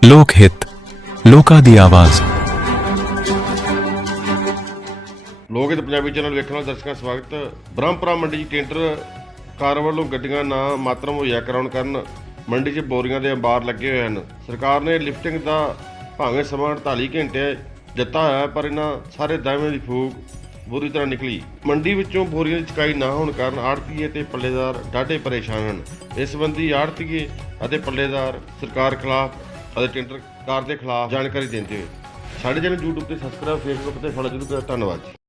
ਲੋਕ ਹਿੱਤ, ਲੋਕਾਂ ਦੀ ਆਵਾਜ਼। ਲੋਕ ਹਿੱਤ ਪੰਜਾਬੀ ਚੈਨਲ ਵੇਖਣ ਵਾਲੇ ਦਰਸ਼ਕਾਂ ਦਾ ਸਵਾਗਤ। ਬ੍ਰਹਮਪੁਰਾ ਮੰਡੀ 'ਚ ਟੈਂਡਰ ਕਾਰ ਵੱਲੋਂ ਗੱਡੀਆਂ ਨਾ ਮਾਤਰ ਮੁਹੱਈਆ ਕਰਾਉਣ ਕਾਰਨ ਮੰਡੀ 'ਚ ਬੋਰੀਆਂ ਦੇ ਅੰਬਾਰ ਲੱਗੇ ਹੋਏ ਹਨ। ਸਰਕਾਰ ਨੇ ਲਿਫਟਿੰਗ ਦਾ ਭਾਵੇਂ ਸਮਾਂ 48 ਘੰਟੇ ਦਿੱਤਾ ਹੋਇਆ, ਪਰ ਇਹਨਾਂ ਸਾਰੇ ਦਾਅਵਿਆਂ ਦੀ ਫੂਕ ਬੁਰੀ ਤਰ੍ਹਾਂ ਨਿਕਲੀ। ਮੰਡੀ ਵਿੱਚੋਂ ਬੋਰੀਆਂ ਦੀ ਚੁਕਾਈ ਨਾ ਹੋਣ ਕਾਰਨ ਆੜ੍ਹਤੀਏ ਤੇ ਪੱਲੇਦਾਰ ਡਾਢੇ ਪਰੇਸ਼ਾਨ ਹਨ। ਇਸ ਸੰਬੰਧੀ ਆੜ੍ਹਤੀਏ ਅਤੇ ਪੱਲੇਦਾਰ ਸਰਕਾਰ ਖਿਲਾਫ ਅਤੇ ਟੈਂਡਰ ਕਾਰ ਦੇ ਖਿਲਾਫ ਜਾਣਕਾਰੀ ਦਿੰਦੇ ਹੋਏ ਸਾਡੇ ਚੈਨਲ YouTube ਤੇ ਸਬਸਕ੍ਰਾਈਬ, ਫੇਸਬੁੱਕ ਤੇ ਫੋਲੋ ਜ਼ਰੂਰ ਕਰੋ। ਧੰਨਵਾਦ ਜੀ।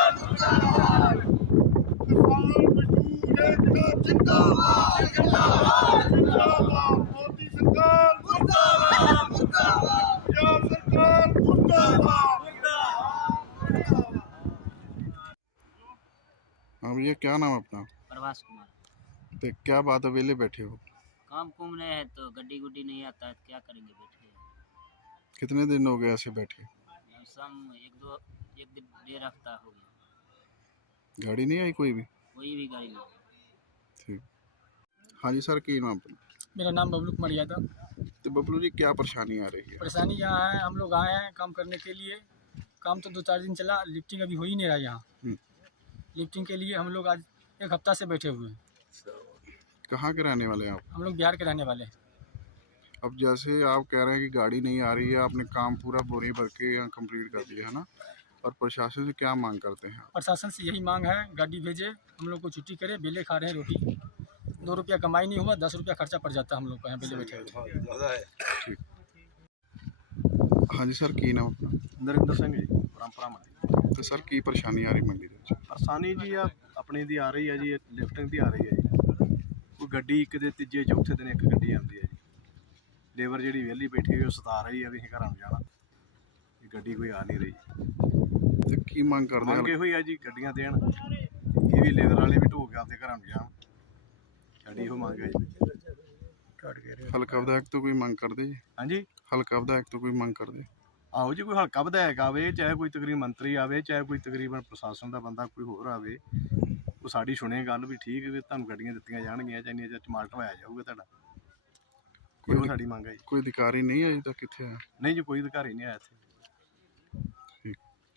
हाँ भैया, क्या नाम है अपना? प्रवास कुमार। तो क्या बात है, वेले बैठे हो? काम कुम रहे हैं तो गड्डी गुड्डी नहीं आता है, क्या करेंगे बैठे। कितने दिन हो गए ऐसे बैठे? सम एक दिन डेढ़ हफ्ता हो गया। गाड़ी नहीं आई कोई भी? कोई भी गाड़ी नहीं आई। ठीक। हाँ जी सर, की नाम अपना? मेरा नाम बबलू कुमार यादव। तो बबलू जी, क्या परेशानी आ रही है? परेशानी यहाँ है, हम लोग आए हैं काम करने के लिए। काम तो 2-4 दिन चला, लिफ्टिंग अभी हो ही नहीं रहा यहाँ। लिफ्टिंग के लिए हम लोग आज एक हफ्ता से बैठे हुए हैं। कहाँ के रहने वाले हैं आप? हम लोग बिहार के रहने वाले हैं। अब जैसे आप कह रहे हैं कि गाड़ी नहीं आ रही है, आपने काम पूरा बोरी भर के यहाँ कंप्लीट कर दिया है ना, और प्रशासन से क्या मांग करते हैं? प्रशासन से यही मांग है, गाड़ी भेजे, हम लोग को छुट्टी करे। बेले खा रहे हैं रोटी, 2 रुपया कमाई नहीं हुआ, 10 रुपया खर्चा पड़ जाता है हम लोग को यहाँ बेले बैठे हुए। ठीक। हाँ जी सर, की नाम अपना? नरिंदर सिंह जी, परंपरा मंडी। तो सर की परेशानी आ रही मंडी ਦੇ? ਪਰੇਸ਼ਾਨੀ ਜੀ ਆ ਆਪਣੀ ਦੀ ਆ ਰਹੀ ਹੈ ਜੀ, ਲਿਫਟਿੰਗ ਦੀ ਆ ਰਹੀ ਹੈ ਜੀ। ਕੋਈ ਗੱਡੀ ਕਿਤੇ ਤੀਜੇ ਚੌਥੇ ਦਿਨ ਇੱਕ ਗੱਡੀ ਆਉਂਦੀ ਹੈ ਜੀ। ਲੇਬਰ ਜਿਹੜੀ ਵਿਹਲੀ ਬੈਠੀ ਹੋਈ ਉਹ ਸਤਾ ਰਹੀ ਹੈ ਵੀ ਅਸੀਂ ਘਰਾਂ ਨੂੰ ਜਾਣਾ, ਇਹ ਗੱਡੀ ਕੋਈ ਆ ਨਹੀਂ ਰਹੀ। ਤੇ ਕੀ ਮੰਗ ਕਰਦੇ ਮੰਗੇ ਹੋਈ ਆ ਜੀ, ਗੱਡੀਆਂ ਦੇਣ, ਇਹ ਵੀ ਲੇਬਰ ਵਾਲੇ ਵੀ ਢੋ ਕੇ ਆਪਦੇ ਘਰਾਂ ਨੂੰ ਜਾਣ, ਸਾਡੀ ਇਹੋ ਮੰਗ ਹੈ ਜੀ। ਹਲਕਾ ਵਿਧਾਇਕ ਤੋਂ ਕੋਈ ਮੰਗ ਕਰਦੇ ਜੀ? ਹਾਂਜੀ, ਹਲਕਾ ਵਿਧਾਇਕ ਤੋਂ ਕੋਈ ਮੰਗ ਕਰਦੇ? ਆਹੋ ਜੀ, ਕੋਈ ਹਲਕਾ ਵਿਧਾਇਕ ਆਵੇ, ਚਾਹੇ ਕੋਈ ਤਕਰੀਬਨ ਮੰਤਰੀ ਆਵੇ, ਚਾਹੇ ਕੋਈ ਤਕਰੀਬਨ ਪ੍ਰਸ਼ਾਸਨ ਦਾ ਬੰਦਾ ਕੋਈ ਹੋਰ ਆਵੇ, ਉਹ ਸਾਡੀ ਸੁਣੇ ਗੱਲ ਵੀ ਠੀਕ ਵੀ ਤੁਹਾਨੂੰ ਗੱਡੀਆਂ ਦਿੱਤੀਆਂ ਜਾਣਗੀਆਂ, ਚਾਹੀਦੀਆਂ ਜਾਂ ਟਮਾਟਰ ਢਵਾਇਆ ਜਾਊਗਾ ਤੁਹਾਡਾ। ਕੋਈ ਸਾਡੀ ਮੰਗ ਹੈ ਜੀ। ਕੋਈ ਅਧਿਕਾਰੀ ਨਹੀਂ ਅਜੇ ਤੱਕ ਕਿੱਥੇ ਆ? ਨਹੀਂ ਜੀ, ਕੋਈ ਅਧਿਕਾਰੀ ਨਹੀਂ ਆਇਆ ਇੱਥੇ।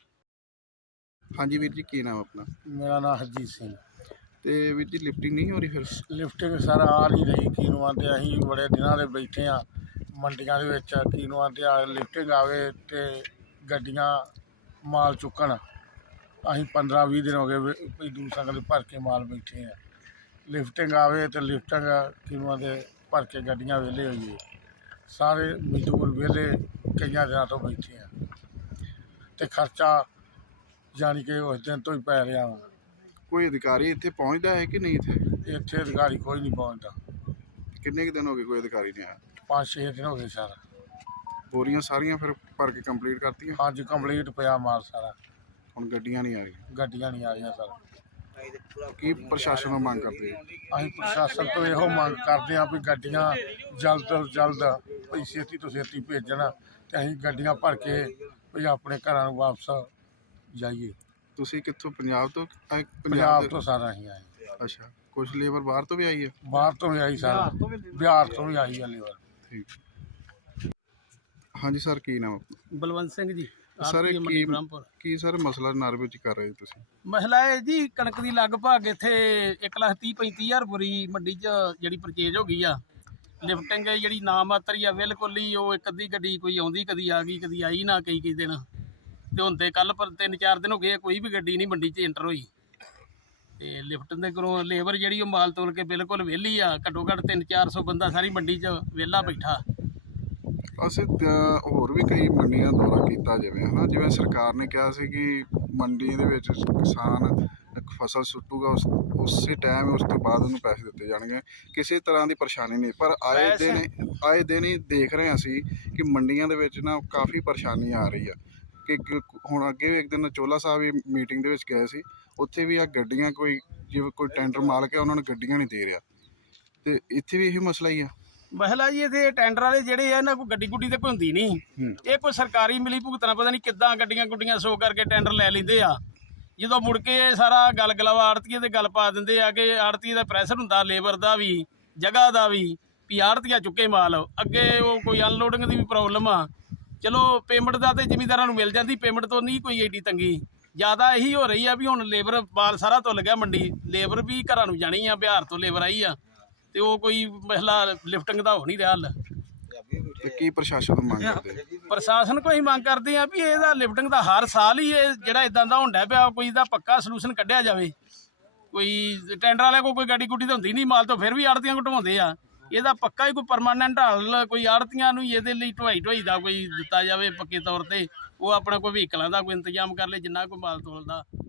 ਹਾਂਜੀ ਵੀਰ ਜੀ, ਕੀ ਨਾਮ ਆਪਣਾ? मेरा नाम हरजीत सिंह। ਤੇ ਵੀਰ ਜੀ, ਲਿਫਟਿੰਗ ਨਹੀਂ ਹੋ ਰਹੀ ਫਿਰ? ਲਿਫਟਿੰਗ ਸਰ ਆ ਨਹੀਂ ਰਹੀ। ਕਿਨੂੰ ਆਂਦੇ ਅਸੀਂ ਬੜੇ ਦਿਨਾਂ ਦੇ ਬੈਠੇ ਆ ਮੰਡੀਆਂ ਦੇ ਵਿੱਚ। ਕਿਨੂੰ ਆਂਦੇ ਆ ਲਿਫਟਿੰਗ ਆਵੇ ਤੇ ਗੱਡੀਆਂ ਮਾਲ ਚੁੱਕਣ। ਅਸੀਂ 15-20 ਦਿਨ ਹੋ ਗਏ ਕੋਈ ਦੂਸਰਾ ਕਦੇ ਭਰ ਕੇ ਮਾਲ ਬੈਠੇ ਆ। ਲਿਫਟਿੰਗ ਆਵੇ ਤੇ ਲਿਫਟਿੰਗ ਕਿਨੂੰ ਆਂਦੇ ਭਰ ਕੇ ਗੱਡੀਆਂ ਵਿਹਲੇ ਹੋਈਏ। ਸਾਰੇ ਮਜ਼ਦੂਰ ਵਿਹਲੇ ਕਈਆਂ ਦਿਨਾਂ ਤੋਂ ਬੈਠੇ ਆ ਤੇ ਖਰਚਾ ਜਾਣੀ ਕਿ ਉਸ ਦਿਨ ਤੋਂ ਹੀ ਪੈ ਰਿਹਾ ਵਾ। ਕੋਈ ਅਧਿਕਾਰੀ ਇੱਥੇ ਪਹੁੰਚਦਾ ਹੈ ਕਿ ਨਹੀਂ? ਇੱਥੇ ਅਧਿਕਾਰੀ ਕੋਈ ਨਹੀਂ ਪਹੁੰਚਦਾ। ਕਿੰਨੇ ਕੁ ਦਿਨ ਹੋ ਗਏ ਕੋਈ ਅਧਿਕਾਰੀ ਨਹੀਂ ਆਇਆ? 5-6 ਦਿਨ ਹੋ ਗਏ ਸਰ। ਬੋਰੀਆਂ ਸਾਰੀਆਂ ਫਿਰ ਭਰ ਕੇ ਕੰਪਲੀਟ ਕਰਤੀਆਂ? ਅੱਜ ਕੰਪਲੀਟ ਪਿਆ ਮਾਲ ਸਾਰਾ, ਹੁਣ ਗੱਡੀਆਂ ਨਹੀਂ ਆ ਰਹੀਆਂ। ਗੱਡੀਆਂ ਨਹੀਂ ਆ ਰਹੀਆਂ ਸਰ। ਕੀ ਪ੍ਰਸ਼ਾਸਨ ਨੂੰ ਮੰਗ ਕਰਦੇ ਹੋ? ਅਸੀਂ ਪ੍ਰਸ਼ਾਸਨ ਤੋਂ ਇਹੋ ਮੰਗ ਕਰਦੇ ਹਾਂ ਵੀ ਗੱਡੀਆਂ ਜਲਦ ਤੋਂ ਜਲਦ ਵੀ ਛੇਤੀ ਤੋਂ ਛੇਤੀ ਭੇਜਣ ਤੇ ਅਸੀਂ ਗੱਡੀਆਂ ਭਰ ਕੇ ਵੀ ਆਪਣੇ ਘਰਾਂ ਨੂੰ ਵਾਪਸ ਜਾਈਏ। ਤੁਸੀਂ ਕਿੱਥੋਂ, ਪੰਜਾਬ ਤੋਂ ਆਏ? ਪੰਜਾਬ ਦੇ? ਤੋਂ ਸਾਰਾ ਅਸੀਂ ਆਏ। ਅੱਛਾ, ਕੁਛ ਲੇਬਰ ਬਾਹਰ ਤੋਂ ਵੀ ਆਈ ਹੈ? ਬਾਹਰ ਤੋਂ ਵੀ ਆਈ ਸਾਰਾ, ਬਿਹਾਰ ਤੋਂ ਵੀ ਆਈ ਹੈ ਲੇਬਰ। ਠੀਕ। ਹਾਂਜੀ ਸਰ, ਕੀ ਨਾਮ ਆਪਣਾ? ਬਲਵੰਤ ਸਿੰਘ ਜੀ, ਸਰ ਕੀ ਸਰ ਮਸਲਾ ਨਾਰਵੇ ਵਿੱਚ ਕਰ ਰਹੇ ਤੁਸੀਂ? ਮਸਲਾ ਇਹ ਜੀ, ਕਣਕ ਦੀ ਲਗਭਗ ਇੱਥੇ 1,30,000-35,000 ਬੋਰੀ ਮੰਡੀ 'ਚ ਜਿਹੜੀ ਪਰਚੇਜ ਹੋ ਗਈ ਆ। ਲਿਫਟਿੰਗ ਜਿਹੜੀ ਨਾ ਮਾਤਰ ਆ ਬਿਲਕੁਲ ਹੀ, ਉਹ ਇੱਕ ਅੱਧੀ ਗੱਡੀ ਕੋਈ ਆਉਂਦੀ, ਕਦੀ ਆ ਗਈ ਕਦੀ ਆਈ ਨਾ, ਕਈ ਦਿਨ। ਤੇ ਹੁਣ ਤੇ ਕੱਲ੍ਹ ਪਰ 3-4 ਦਿਨ ਹੋ ਗਏ ਕੋਈ ਵੀ ਗੱਡੀ ਨਹੀਂ ਮੰਡੀ 'ਚ ਐਂਟਰ ਹੋਈ। ਤੇ ਲਿਫਟ ਦੇ ਕੋਲੋਂ ਲੇਬਰ ਜਿਹੜੀ ਉਹ ਮਾਲ ਤੋਲ ਕੇ ਬਿਲਕੁਲ ਵਿਹਲੀ ਆ। ਘੱਟੋ ਘੱਟ 300-400 ਬੰਦਾ ਸਾਰੀ ਮੰਡੀ 'ਚ ਵਿਹਲਾ ਬੈਠਾ। ਅਸੀਂ ਹੋਰ ਵੀ ਕਈ ਮੰਡੀਆਂ ਦੌਰਾ ਕੀਤਾ, ਜਿਵੇਂ ਹੈ ਨਾ, ਜਿਵੇਂ ਸਰਕਾਰ ਨੇ ਕਿਹਾ ਸੀ ਕਿ ਮੰਡੀ ਦੇ ਵਿੱਚ ਕਿਸਾਨ ਫਸਲ ਸੁੱਟੂਗਾ, ਉਸੇ ਟਾਈਮ ਉਸ ਤੋਂ ਬਾਅਦ ਉਹਨੂੰ ਪੈਸੇ ਦਿੱਤੇ ਜਾਣਗੇ। ਕਿਸੇ ਤਰ੍ਹਾਂ ਦੀ ਪਰੇਸ਼ਾਨੀ ਨਹੀਂ, ਪਰ ਆਏ ਦਿਨ ਹੀ ਦੇਖ ਰਹੇ ਹਾਂ ਅਸੀਂ ਕਿ ਮੰਡੀਆਂ ਦੇ ਵਿੱਚ ਨਾ ਕਾਫੀ ਪਰੇਸ਼ਾਨੀ ਆ ਰਹੀ ਆ। ਕਿ ਹੁਣ ਅੱਗੇ ਵੀ ਇੱਕ ਦਿਨ ਚੋਲਾ ਸਾਹਿਬ ਵੀ ਮੀਟਿੰਗ ਦੇ ਵਿੱਚ ਗਏ ਸੀ, ਉੱਥੇ ਵੀ ਆ ਗੱਡੀਆਂ ਕੋਈ ਜਿਵੇਂ ਕੋਈ ਟੈਂਡਰ ਮਾਲਕ ਹੈ ਉਹਨਾਂ ਨੂੰ ਗੱਡੀਆਂ ਨਹੀਂ ਦੇ ਰਿਹਾ, ਤੇ ਇੱਥੇ ਵੀ ਇਹੀ ਮਸਲਾ ਹੀ ਆ। ਮਸਲਾ ਜੀ ਇੱਥੇ ਟੈਂਡਰ ਵਾਲੇ ਜਿਹੜੇ ਆ, ਇਹਨਾਂ ਕੋਈ ਗੱਡੀ ਗੁੱਡੀ ਤੇ ਕੋਈ ਹੁੰਦੀ ਨਹੀਂ। ਇਹ ਕੋਈ ਸਰਕਾਰੀ ਮਿਲੀ ਭੁਗਤਣਾ, ਪਤਾ ਨਹੀਂ ਕਿੱਦਾਂ ਗੱਡੀਆਂ ਗੁੱਡੀਆਂ ਸੋ ਕਰਕੇ ਟੈਂਡਰ ਲੈ ਲੈਂਦੇ ਆ। ਜਦੋਂ ਮੁੜ ਕੇ ਸਾਰਾ ਗਲਗਲਾਵਾ ਆੜਤੀਏ ਤੇ ਗੱਲ ਪਾ ਦਿੰਦੇ ਆ ਕਿ ਆੜਤੀਏ ਦਾ ਪ੍ਰੈਸ਼ਰ ਹੁੰਦਾ, ਲੇਬਰ ਦਾ ਵੀ, ਜਗ੍ਹਾ ਦਾ ਵੀ, ਵੀ ਆੜ੍ਹਤੀਆ ਚੁੱਕੇ ਮਾਲ, ਅੱਗੇ ਉਹ ਕੋਈ ਅਨਲੋਡਿੰਗ ਦੀ ਵੀ ਪ੍ਰੋਬਲਮ ਆ। ਚਲੋ ਪੇਮੈਂਟ ਦਾ ਤੇ ਜ਼ਿਮੀਂਦਾਰਾਂ ਨੂੰ ਮਿਲ ਜਾਂਦੀ, ਪੇਮੈਂਟ ਤੋਂ ਨਹੀਂ ਕੋਈ ਏਡੀ ਤੰਗੀ। ਜ਼ਿਆਦਾ ਇਹੀ ਹੋ ਰਹੀ ਆ ਵੀ ਹੁਣ ਲੇਬਰ ਮਾਲ ਸਾਰਾ ਤੁੱਲ ਗਿਆ ਮੰਡੀ, ਲੇਬਰ ਵੀ ਘਰਾਂ ਨੂੰ ਜਾਣੀ ਆ, ਬਿਹਾਰ ਤੋਂ ਲੇਬਰ ਆਈ ਆ ਤੇ ਉਹ ਕੋਈ ਮਸਲਾ ਲਿਫਟਿੰਗ ਦਾ ਹੋ ਨਹੀਂ ਰਿਹਾ ਹੱਲ। ਤੇ ਕੀ ਪ੍ਰਸ਼ਾਸਨ ਤੋਂ ਮੰਗ ਕਰਦੇ? ਪ੍ਰਸ਼ਾਸਨ ਕੋਲ ਅਸੀਂ ਮੰਗ ਕਰਦੇ ਆ ਵੀ ਇਹਦਾ ਲਿਫਟਿੰਗ ਦਾ ਹਰ ਸਾਲ ਹੀ ਇਹ ਜਿਹੜਾ ਇਦਾਂ ਦਾ ਹੁੰਦਾ ਪਿਆ, ਕੋਈ ਇਹਦਾ ਪੱਕਾ ਸਲੂਸ਼ਨ ਕੱਢਿਆ ਜਾਵੇ। ਕੋਈ ਟੈਂਡਰ ਵਾਲਿਆਂ ਕੋਲ ਕੋਈ ਗੱਡੀ ਗੁੱਡੀ ਤਾਂ ਹੁੰਦੀ ਨਹੀਂ ਮਾਲ ਤੋਂ, ਫਿਰ ਵੀ ਆੜ੍ਹਤੀਆਂ ਘਟਵਾਉਂਦੇ ਆ। ਇਹਦਾ ਪੱਕਾ ਹੀ ਕੋਈ ਪਰਮਾਨੈਂਟ ਹੱਲ ਕੋਈ ਆੜ੍ਹਤੀਆਂ ਨੂੰ ਇਹਦੇ ਲਈ ਢਵਾਈ ਦਾ ਕੋਈ ਦਿੱਤਾ ਜਾਵੇ ਪੱਕੇ ਤੌਰ ਤੇ। ਉਹ ਆਪਣਾ ਕੋਈ ਵਹੀਕਲਾਂ ਦਾ ਕੋਈ ਇੰਤਜ਼ਾਮ ਕਰ ਲੇ ਜਿੰਨਾ ਕੋਈ ਮਾਲ ਤੋਲਦਾ।